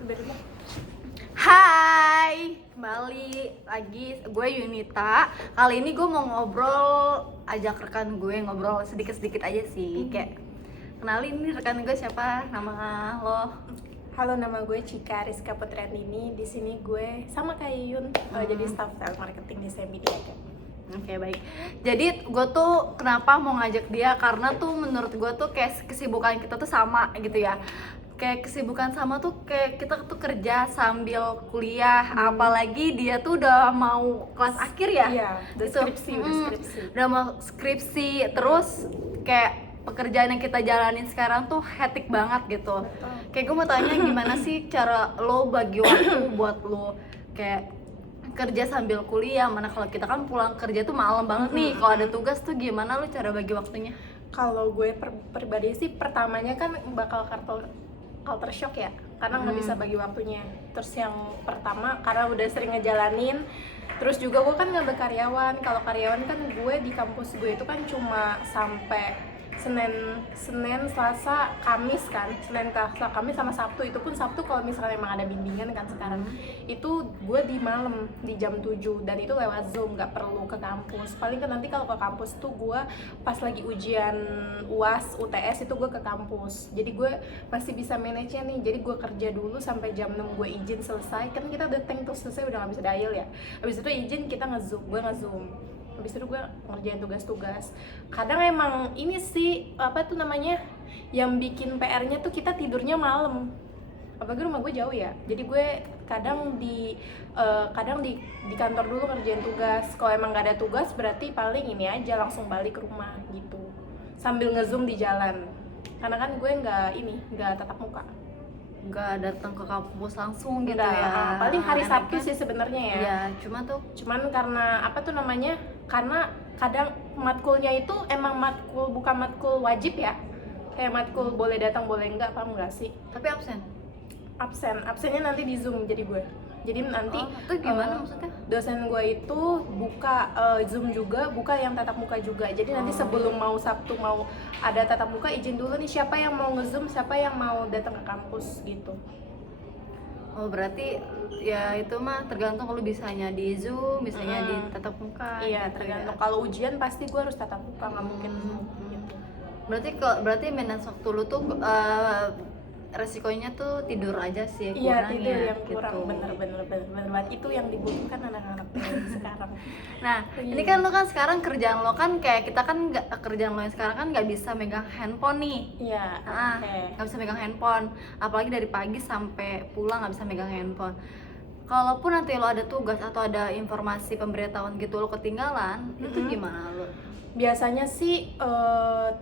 Udah. Hai, kembali lagi gue Yunita. Kali ini gue mau ngobrol, ajak rekan gue ngobrol sedikit-sedikit aja sih. Kayak kenalin nih rekan gue siapa, nama lo? Halo, nama gue Cika Rizka Putriandini. Di sini gue sama kayak Yun, jadi staff sales marketing di Sembidia. Oke, baik. Jadi gue tuh kenapa mau ngajak dia, karena tuh menurut gue tuh kayak kesibukan kita tuh sama gitu ya. Kayak kesibukan sama tuh kayak kita tuh kerja sambil kuliah, apalagi dia tuh udah mau kelas akhir ya. Iya, udah Gitu. skripsi. Udah mau skripsi, terus kayak pekerjaan yang kita jalanin sekarang tuh hectic banget gitu. Kayak gue mau tanya gimana sih cara lo bagi waktu buat lo kayak kerja sambil kuliah, mana kalau kita kan pulang kerja tuh malam banget nih. Kalau ada tugas tuh gimana lo cara bagi waktunya? Kalau gue pribadi sih pertamanya kan bakal culture shock ya, karena nggak bisa bagi waktunya. Terus yang pertama karena udah sering ngejalanin, terus juga gue kan nggak berkaryawan. Kalau karyawan kan gue di kampus gue itu kan cuma sampai Senin, Selasa, Kamis kan. Senin, Selasa, Kamis sama Sabtu. Itu pun Sabtu kalau misalnya emang ada bimbingan kan sekarang. Itu gue di malam, di jam 7 dan itu lewat Zoom, nggak perlu ke kampus. Paling kan nanti kalau ke kampus tuh gue pas lagi ujian UAS, UTS itu gue ke kampus. Jadi gue masih bisa manage-nya nih. Jadi gue kerja dulu sampai jam 6 gue izin selesai. Kan kita udah tank tuh selesai, udah nggak bisa dial ya. Habis itu izin kita nge-zoom, gue nge-zoom. Habis itu gue ngerjain tugas-tugas. Kadang emang ini sih apa tuh namanya yang bikin PR-nya tuh kita tidurnya malam. Apalagi rumah gue jauh ya. Jadi gue kadang di kantor dulu ngerjain tugas. Kalau emang gak ada tugas berarti paling ini aja langsung balik ke rumah gitu. Sambil nge-zoom di jalan. Karena kan gue nggak tatap muka. Nggak datang ke kampus langsung gitu Nggak, ya. paling hari Enak Sabtu kan? sih sebenarnya ya. Iya, Cuman karena apa tuh namanya, karena kadang matkulnya itu emang matkul bukan matkul wajib ya, kayak matkul boleh datang boleh enggak, paham nggak sih? tapi Absennya nanti di Zoom. Jadi nanti itu gimana maksudnya? dosen gue itu buka Zoom juga, buka yang tatap muka juga. Jadi nanti sebelum mau Sabtu mau ada tatap muka, izin dulu nih siapa yang mau nge-Zoom, siapa yang mau datang ke kampus gitu. Oh, berarti ya itu mah tergantung lu bisanya di Zoom, bisanya di tatap muka. Iya, gitu tergantung. ya. Kalau ujian pasti gue harus tatap muka, nggak mungkin Zoom gitu. Berarti manage waktu lu tuh resikonya tuh tidur aja sih Iya, kurang tidur ya, yang kurang, gitu. bener. Itu yang dibutuhkan anak-anak sekarang. Nah, ini kan lo kan sekarang kerjaan lo kan kayak kita kan kerjaan lo yang sekarang kan nggak bisa megang handphone nih. Iya, Nggak bisa megang handphone, apalagi dari pagi sampai pulang nggak bisa megang handphone. Kalaupun nanti lo ada tugas atau ada informasi pemberitahuan gitu lo ketinggalan, itu gimana lo? Biasanya sih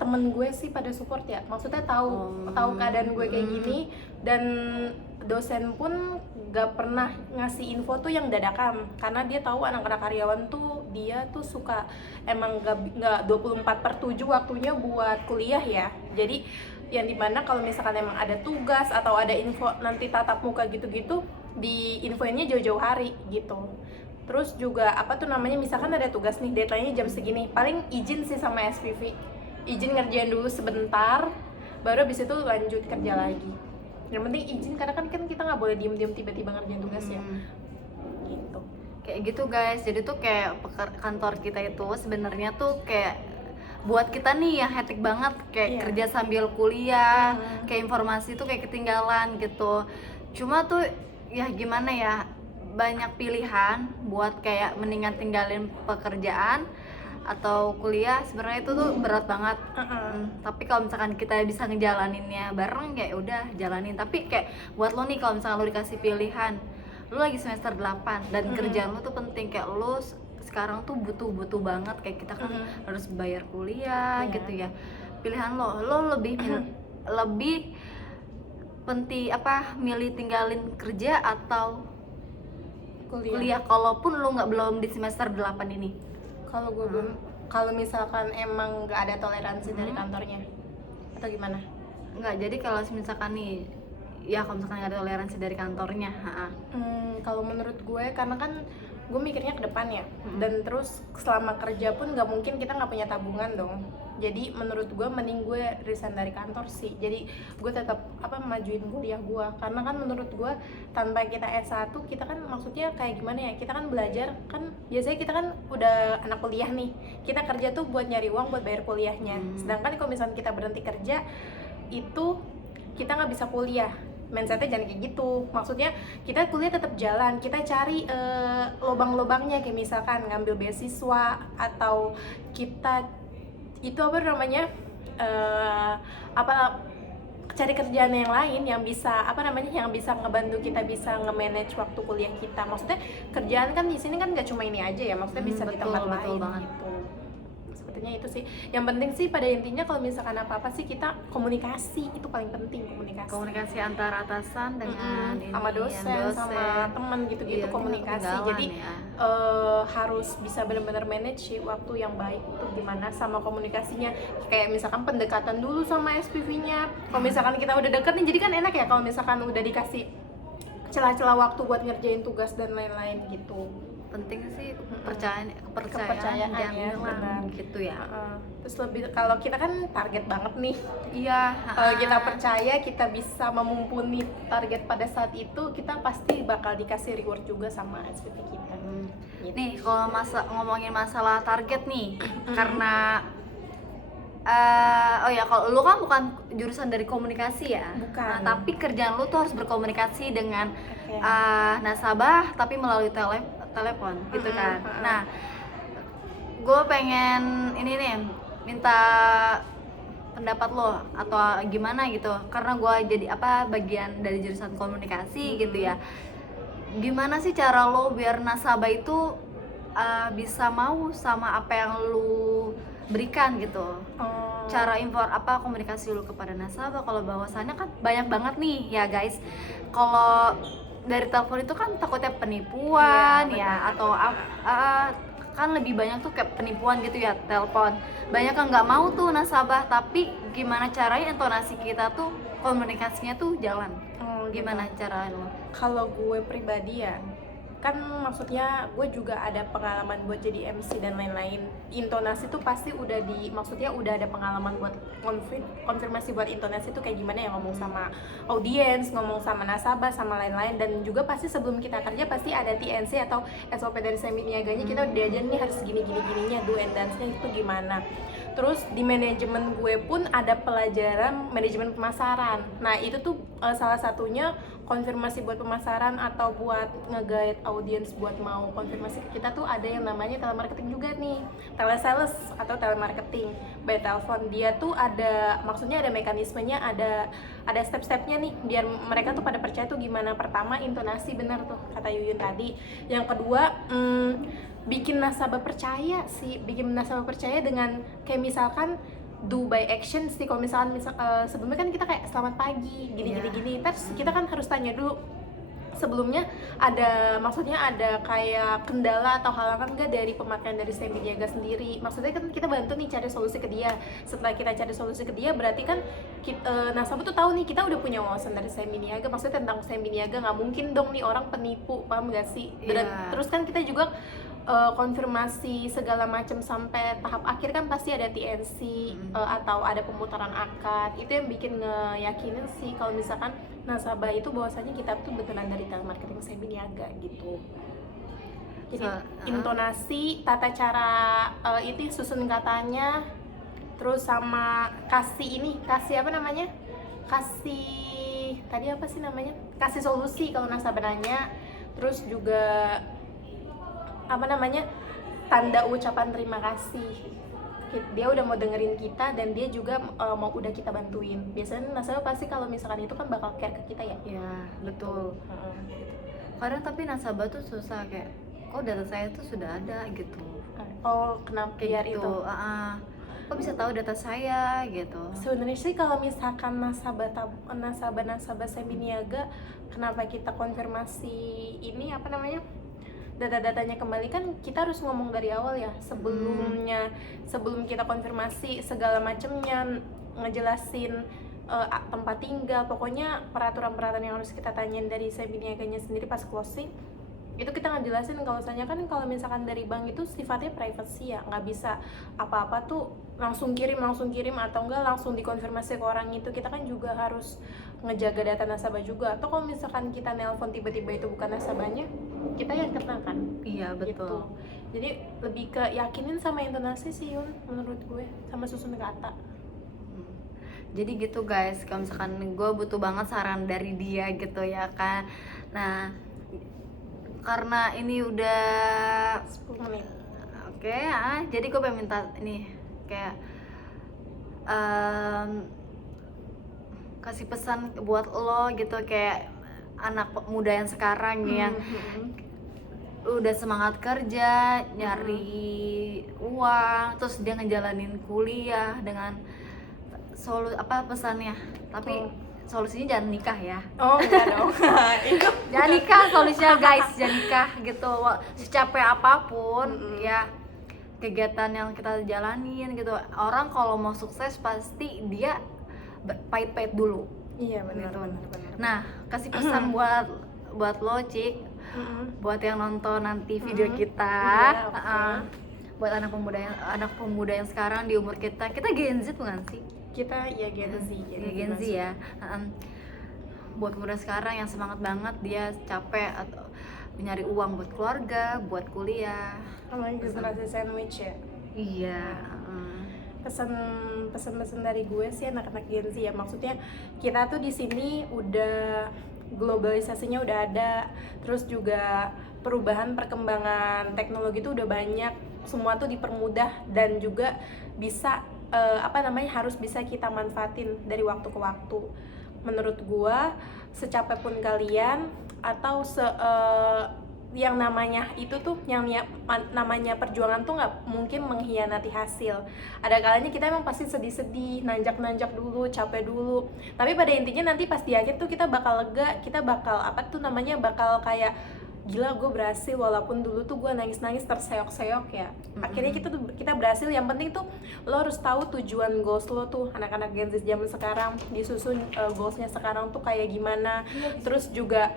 temen gue sih pada support ya, maksudnya tahu keadaan gue kayak gini, dan dosen pun gak pernah ngasih info tuh yang dadakan, karena dia tahu anak-anak karyawan tuh dia tuh suka emang gak 24/7 waktunya buat kuliah ya. Jadi yang dimana kalau misalkan emang ada tugas atau ada info nanti tatap muka gitu-gitu, di infoinnya jauh-jauh hari gitu. Terus juga apa tuh namanya, misalkan ada tugas nih, deadline-nya jam segini, paling izin sih sama SPV, izin ngerjain dulu sebentar, baru habis itu lanjut kerja lagi. Yang penting izin, karena kan kita nggak boleh diem-diem tiba-tiba ngerjain tugas ya. Gitu. Kayak gitu guys, jadi tuh kayak kantor kita itu sebenarnya tuh kayak buat kita nih yang hectic banget, kayak kerja sambil kuliah, kayak informasi tuh kayak ketinggalan gitu. Cuma tuh ya gimana ya, banyak pilihan buat kayak mendingan tinggalin pekerjaan atau kuliah. Sebenarnya itu tuh berat banget. Tapi kalau misalkan kita bisa ngejalaninnya bareng ya udah jalanin. Tapi kayak buat lo nih, kalau misalkan lo dikasih pilihan, lo lagi semester 8 dan kerjaan lo tuh penting, kayak lo sekarang tuh butuh banget, kayak kita kan harus bayar kuliah gitu ya. Pilihan lo lebih penting apa, milih tinggalin kerja atau kuliah kalaupun lo belum di semester 8 ini? Kalau gue belum, kalau misalkan emang nggak ada toleransi dari kantornya atau gimana? Nggak, jadi kalau misalkan nih ya, kalau misalkan nggak ada toleransi dari kantornya, Kalau menurut gue, karena kan gue mikirnya ke depan ya, dan terus selama kerja pun nggak mungkin kita nggak punya tabungan dong. Jadi menurut gue mending gue resign dari kantor sih. Jadi gue tetap majuin kuliah gue, karena kan menurut gue tanpa kita S1 kita kan maksudnya kayak gimana ya, kita kan belajar kan biasanya kita kan udah anak kuliah nih, kita kerja tuh buat nyari uang buat bayar kuliahnya. Sedangkan kalau misalnya kita berhenti kerja itu kita nggak bisa kuliah. Mindsetnya jangan kayak gitu, maksudnya kita kuliah tetap jalan, kita cari lobang-lobangnya, kayak misalkan ngambil beasiswa atau kita itu cari kerjaan yang lain yang bisa yang bisa ngebantu kita bisa nge-manage waktu kuliah kita. Maksudnya kerjaan kan di sini kan nggak cuma ini aja ya, maksudnya bisa di tempat lain banget. gitu. Sebetulnya itu sih yang penting sih, pada intinya kalau misalkan apa-apa sih kita komunikasi, itu paling penting. Komunikasi antara atasan dengan sama dosen, sama teman gitu-gitu. Iya, komunikasi jadi ya. Harus bisa benar-benar manage sih waktu yang baik itu gimana, sama komunikasinya. Kayak misalkan pendekatan dulu sama SPV-nya. Kalau misalkan kita udah deket nih, jadi kan enak ya kalau misalkan udah dikasih celah-celah waktu buat ngerjain tugas dan lain-lain gitu. Penting sih kepercayaan ya, hilang gitu ya. Terus lebih kalau kita kan target banget nih. Iya. Kalau kita percaya kita bisa memumpuni target pada saat itu, kita pasti bakal dikasih reward juga sama SPV kita. Gitu. Nih kalau ngomongin masalah target nih, karena kalau lu kan bukan jurusan dari komunikasi ya. Bukan. Nah, tapi kerjaan lu tuh harus berkomunikasi dengan nasabah tapi melalui telepon gitu kan. Nah, gue pengen ini nih minta pendapat lo atau gimana gitu, karena gue jadi bagian dari jurusan komunikasi gitu ya. Gimana sih cara lo biar nasabah itu bisa mau sama apa yang lo berikan gitu? Cara komunikasi lu kepada nasabah, kalau bahwasannya kan banyak banget nih ya guys, kalau dari telepon itu kan takutnya penipuan atau kan lebih banyak tuh kayak penipuan gitu ya telepon. Banyak yang nggak mau tuh nasabah, tapi gimana caranya intonasi kita tuh komunikasinya tuh jalan. Gimana cara lo? Kalau gue pribadi ya, kan maksudnya gue juga ada pengalaman buat jadi MC dan lain-lain. Intonasi tuh pasti udah udah ada pengalaman buat konfirmasi buat intonasi tuh kayak gimana ya, ngomong sama audiens, ngomong sama nasabah, sama lain-lain. Dan juga pasti sebelum kita kerja pasti ada TNC atau SOP dari semi-niaganya, kita udah diajarin nih harus gini-gininya, do and dance-nya itu gimana. Terus di manajemen gue pun ada pelajaran manajemen pemasaran. Nah itu tuh salah satunya konfirmasi buat pemasaran atau buat nge-guide audiens buat mau konfirmasi ke kita tuh ada yang namanya telemarketing juga nih, telesales atau telemarketing by telepon. Dia tuh ada, maksudnya ada mekanismenya, ada step-stepnya nih biar mereka tuh pada percaya tuh gimana. Pertama, intonasi benar tuh kata Yuyun tadi. Yang kedua, bikin nasabah percaya dengan kayak misalkan do by action sih. Kalau misalkan sebelumnya kan kita kayak selamat pagi gini, terus kita kan harus tanya dulu sebelumnya ada kayak kendala atau halangan nggak dari pemakaian dari semi-niaga sendiri. Maksudnya kan kita bantu nih cari solusi ke dia. Setelah kita cari solusi ke dia, berarti kan nasabah tuh tahu nih kita udah punya wawasan dari semi-niaga, maksudnya tentang semi-niaga. Nggak mungkin dong nih orang penipu, paham nggak sih? Terus kan kita juga konfirmasi segala macam sampai tahap akhir kan pasti ada TNC atau ada pemutaran akad. Itu yang bikin ngeyakinin sih kalau misalkan nasabah itu bahwasanya kita tuh betulan dari telemarketing semi-niaga gitu. Jadi intonasi, tata cara itu susun katanya, terus sama kasih solusi kalau nasabah nanya. Terus juga tanda ucapan terima kasih, dia udah mau dengerin kita dan dia juga mau udah kita bantuin. Biasanya nasabah pasti kalau misalkan itu kan bakal care ke kita ya. Ya betul. Kadang tapi nasabah tuh susah kayak, kok data saya tuh sudah ada gitu. Oh kenapa biar gitu. itu? Kok bisa tahu data saya gitu. Sebenarnya sih kalau misalkan nasabah semi-niaga, kenapa kita konfirmasi ini data-datanya kembali, kan kita harus ngomong dari awal ya sebelum kita konfirmasi segala macamnya, ngejelasin tempat tinggal, pokoknya peraturan-peraturan yang harus kita tanyain dari semi-niaganya sendiri pas closing. Itu kita ngejelasin kalau misalkan dari bank itu sifatnya privacy ya, nggak bisa apa-apa tuh langsung kirim atau enggak langsung dikonfirmasi ke orang itu. Kita kan juga harus ngejaga data nasabah juga, atau kalau misalkan kita nelpon tiba-tiba itu bukan nasabahnya, kita yang kena kan. Iya betul. Gitu. Jadi lebih ke yakinin sama intonasi sih Yun, menurut gue, sama susun kata. Jadi gitu guys, kalau misalkan gue butuh banget saran dari dia gitu ya kan. Nah, karena ini udah 10 menit. oke, jadi gue pengen minta ini kayak kasih pesan buat lo gitu, kayak anak muda yang sekarang yang udah semangat kerja, nyari uang, terus dia ngejalanin kuliah dengan pesannya, tapi solusinya jangan nikah ya. Oh enggak dong. Itu Jangan nikah solusinya guys, jangan nikah gitu. Secapek apapun ya kegiatan yang kita jalanin gitu, orang kalau mau sukses pasti dia pahit-pahit dulu. iya benar. Nah, kasih pesan buat lo Cik, buat yang nonton nanti video kita. Iya, oke. Buat anak pemuda yang sekarang di umur kita Gen Z bukan sih? Kita ya Gen Z. Ya, Gen Z ya. Buat pemuda sekarang yang semangat banget, dia capek atau nyari uang buat keluarga, buat kuliah. Apalagi generasi sandwich ya. Iya. Pesan dari gue sih anak-anak Gen Z ya, maksudnya kita tuh di sini udah globalisasinya udah ada, terus juga perubahan perkembangan teknologi itu udah banyak, semua tuh dipermudah dan juga bisa harus bisa kita manfaatin dari waktu ke waktu. Menurut gue secapek pun kalian atau yang namanya itu tuh namanya perjuangan tuh nggak mungkin mengkhianati hasil. Ada kalanya kita emang pasti sedih-sedih, nanjak dulu, capek dulu, tapi pada intinya nanti pas di akhir tuh kita bakal lega, kita bakal bakal kayak gila gue berhasil, walaupun dulu tuh gue nangis terseok-seok ya. Akhirnya kita berhasil. Yang penting tuh lo harus tahu tujuan goals lo tuh, anak-anak Gen Z zaman sekarang disusun goalsnya sekarang tuh kayak gimana, terus juga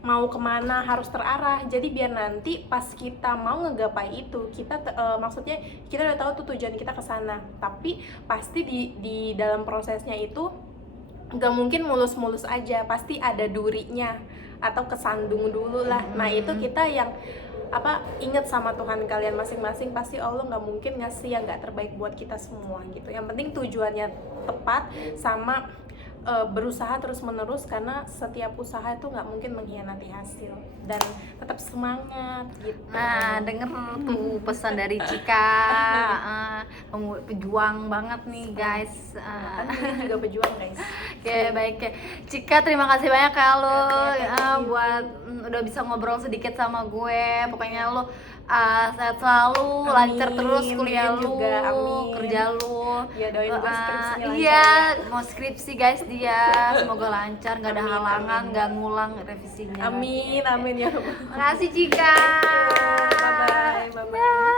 mau kemana, harus terarah. Jadi biar nanti pas kita mau ngegapai itu, kita maksudnya kita udah tahu tuh tujuan kita ke sana. Tapi pasti di dalam prosesnya itu nggak mungkin mulus-mulus aja, pasti ada durinya atau kesandung dulu lah. Nah itu kita yang ingat sama Tuhan kalian masing-masing, pasti Allah nggak mungkin ngasih yang nggak terbaik buat kita semua gitu. Yang penting tujuannya tepat sama berusaha terus menerus, karena setiap usaha itu nggak mungkin mengkhianati hasil, dan tetap semangat gitu. Nah, denger tuh pesan dari Cika, pejuang banget nih guys. Kan ini juga pejuang guys. Oke, baik ya. Cika, terima kasih banyak ya lo buat udah bisa ngobrol sedikit sama gue. Pokoknya lo sehat selalu, lancar terus kuliah lu, juga, amin. kerja lu. Ya doain gue skripsinya lancar. Iya, mau skripsi guys dia, semoga lancar, nggak ada halangan, nggak ngulang revisinya. Amin ya. Makasih Cika. Bye bye.